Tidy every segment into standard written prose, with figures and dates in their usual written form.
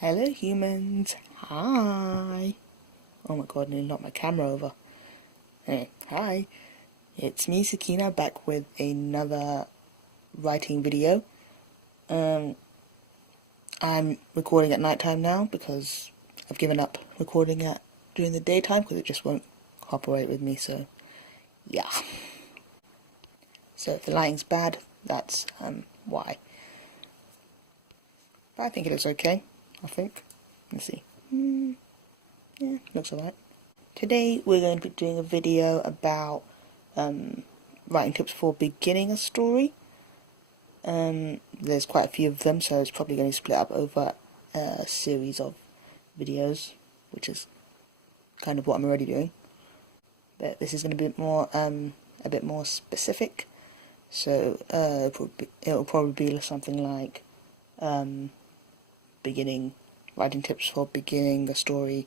Hello humans, hi. Oh my god, nearly knocked my camera over. Anyway, hi. It's me, Sakina, back with another writing video. I'm recording at night time now because I've given up recording during the daytime because it just won't cooperate with me, so yeah. So if the lighting's bad, that's why. But I think it looks okay, I think. Let's see. Yeah, looks alright. Today we're going to be doing a video about writing tips for beginning a story. There's quite a few of them, so it's probably going to split up over a series of videos, which is kind of what I'm already doing. But this is going to be a bit more specific. So it'll probably be something like writing tips for beginning a story,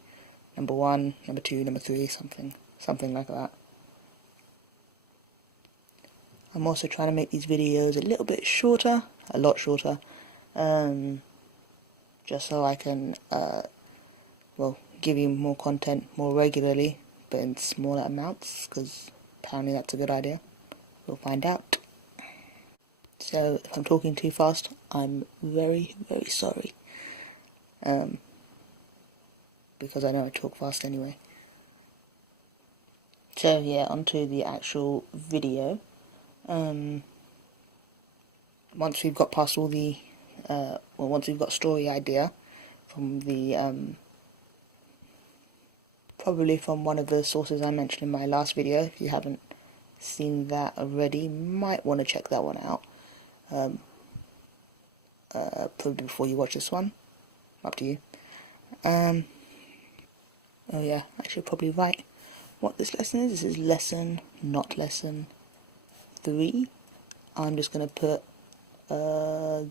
number 1, number 2, number 3, something like that. I'm also trying to make these videos a little bit shorter, a lot shorter, just so I can, give you more content more regularly, but in smaller amounts, because apparently that's a good idea. We'll find out. So, if I'm talking too fast, I'm very, very sorry, because I know I talk fast anyway. So yeah, onto the actual video. Once we've got past all the, once we've got story idea from the, probably from one of the sources I mentioned in my last video. If you haven't seen that already, you might want to check that one out. Probably before you watch this one. Up to you. Oh yeah, I should probably write what this lesson is. This is lesson, not lesson 3. I'm just going to put the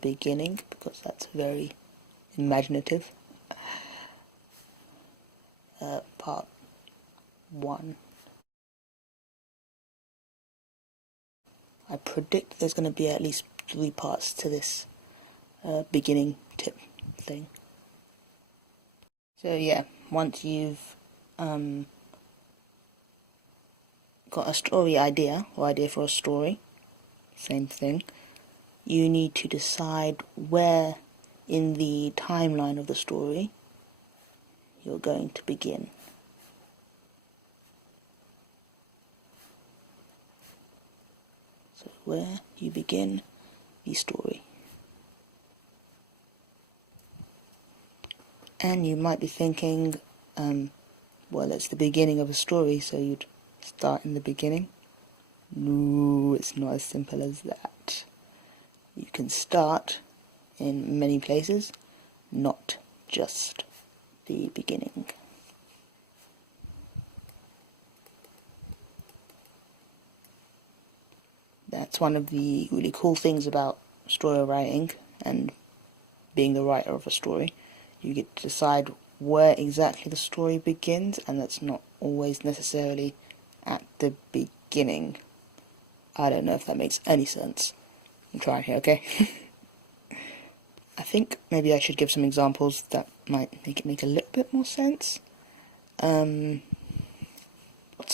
beginning because that's very imaginative. Part 1. I predict there's going to be at least 3 parts to this beginning tip thing. So yeah, once you've got a story idea or idea for a story, same thing, you need to decide where in the timeline of the story you're going to begin. So where you begin the story. And you might be thinking, well, it's the beginning of a story, so you'd start in the beginning. No, it's not as simple as that. You can start in many places, not just the beginning. That's one of the really cool things about story writing and being the writer of a story. You get to decide where exactly the story begins, and that's not always necessarily at the beginning. I don't know if that makes any sense. I'm trying here, okay? I think maybe I should give some examples that might make it make a little bit more sense. Lots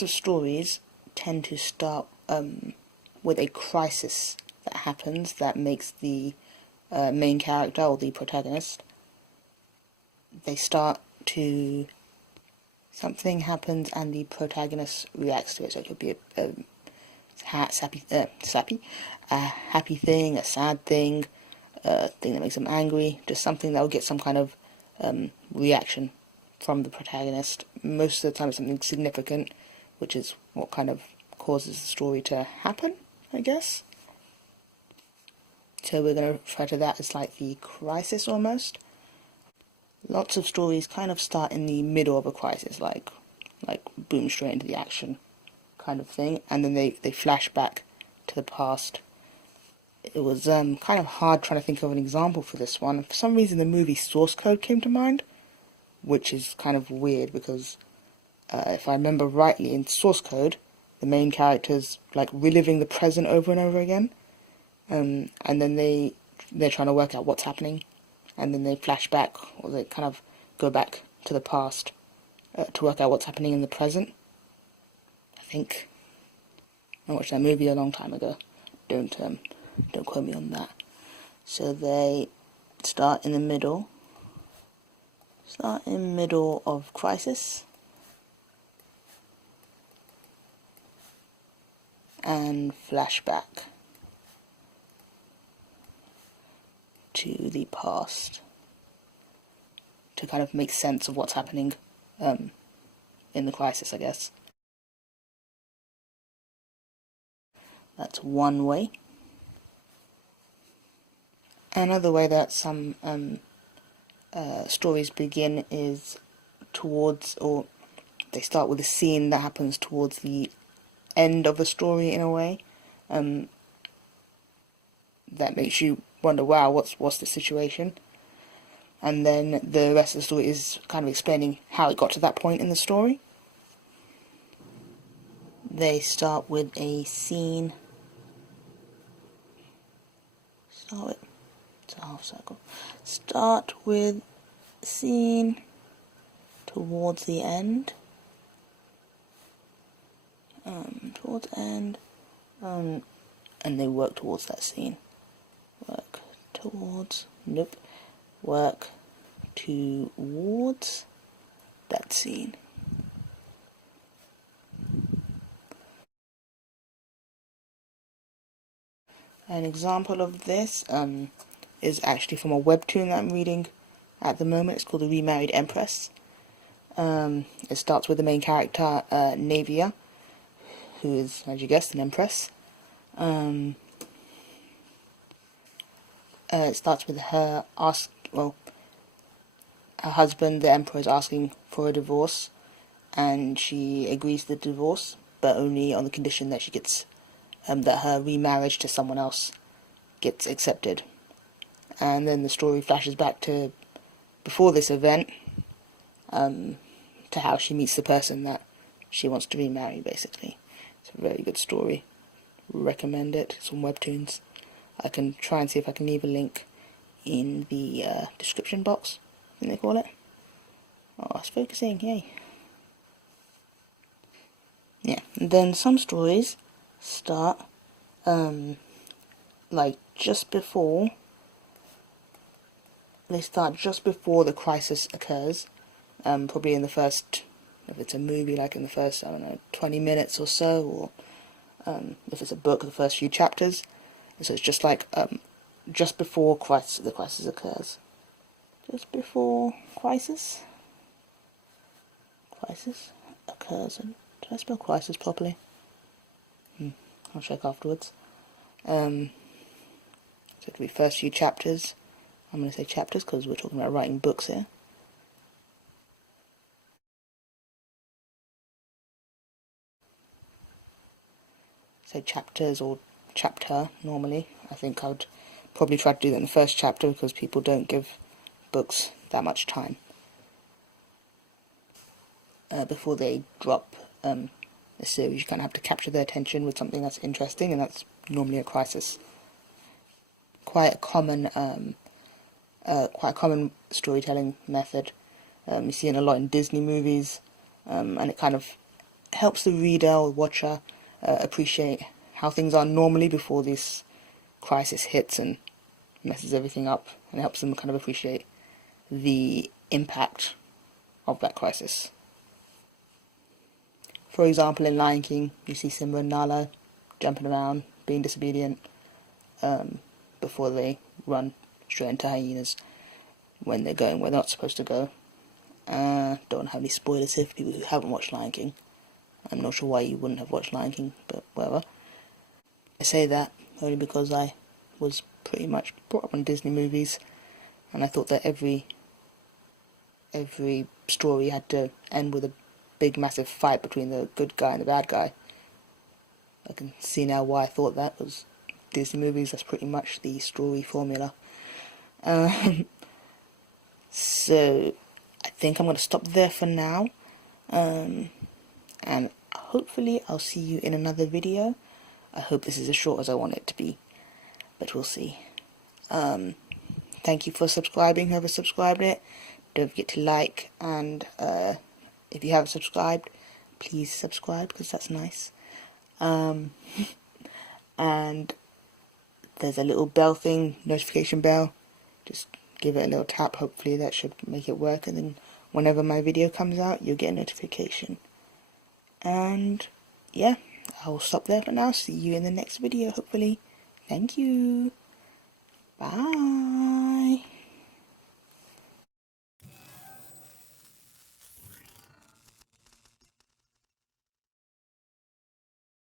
of stories tend to start with a crisis that happens that makes the main character or the protagonist, they start to, something happens and the protagonist reacts to it. So it could be a happy thing, a sad thing, a thing that makes them angry, just something that will get some kind of reaction from the protagonist. Most of the time it's something significant, which is what kind of causes the story to happen, I guess. So we're going to refer to that as like the crisis almost. Lots of stories kind of start in the middle of a crisis, like boom, straight into the action kind of thing, and then they flash back to the past. It was kind of hard trying to think of an example for this one. For some reason the movie Source Code came to mind, which is kind of weird because if I remember rightly, in Source Code the main character's like reliving the present over and over again, and then they're trying to work out what's happening and then they flash back, or they kind of go back to the past to work out what's happening in the present. I think I watched that movie a long time ago. Don't quote me on that. So they start in the middle. Start in middle of crisis. And flashback to the past to kind of make sense of what's happening in the crisis, I guess. That's one way. Another way that some stories begin is towards, or they start with a scene that happens towards the end of the story in a way. That makes you wonder, wow, what's the situation? And then the rest of the story is kind of explaining how it got to that point in the story. They start with a scene. It's a half circle. Start with a scene towards the end. Towards the end. And they work towards that scene. Work towards that scene. An example of this is actually from a webtoon that I'm reading at the moment. It's called The Remarried Empress. It starts with the main character, Navia, who is, as you guessed, an empress. It starts with her her husband, the emperor, is asking for a divorce, and she agrees to the divorce, but only on the condition that she gets that her remarriage to someone else gets accepted. And then the story flashes back to before this event, to how she meets the person that she wants to remarry, basically. It's a very good story. Recommend it. It's on Webtoons. I can try and see if I can leave a link in the description box, I think they call it. Oh, it's focusing, yay. Yeah, and then some stories start like just before the crisis occurs, probably in the first, if it's a movie, like in the first, 20 minutes or so, or if it's a book, the first few chapters. So it's just like just before the crisis occurs. Just before crisis occurs. Did I spell crisis properly? I'll check afterwards. So it'll be first few chapters. I'm going to say chapters because we're talking about writing books here. Say chapters or chapter normally. I think I would probably try to do that in the first chapter because people don't give books that much time before they drop a series. You kind of have to capture their attention with something that's interesting, and that's normally a crisis. Quite a common storytelling method. You see it a lot in Disney movies, and it kind of helps the reader or watcher appreciate how things are normally before this crisis hits and messes everything up, and helps them kind of appreciate the impact of that crisis. For example, in Lion King, you see Simba and Nala jumping around, being disobedient, before they run straight into hyenas when they're going where they're not supposed to go. Don't have any spoilers here for people who haven't watched Lion King. I'm not sure why you wouldn't have watched Lion King, but whatever. I say that only because I was pretty much brought up on Disney movies, and I thought that every story had to end with a big massive fight between the good guy and the bad guy. I can see now why I thought that was Disney movies. That's pretty much the story formula. So I think I'm going to stop there for now, and hopefully I'll see you in another video. I hope this is as short as I want it to be, but we'll see. thank you for subscribing, whoever subscribed it. Don't forget to like, and if you haven't subscribed, please subscribe, because that's nice. And there's a little bell thing, notification bell. Just give it a little tap, hopefully that should make it work, and then whenever my video comes out, you'll get a notification. And yeah, I will stop there for now. See you in the next video, hopefully. Thank you.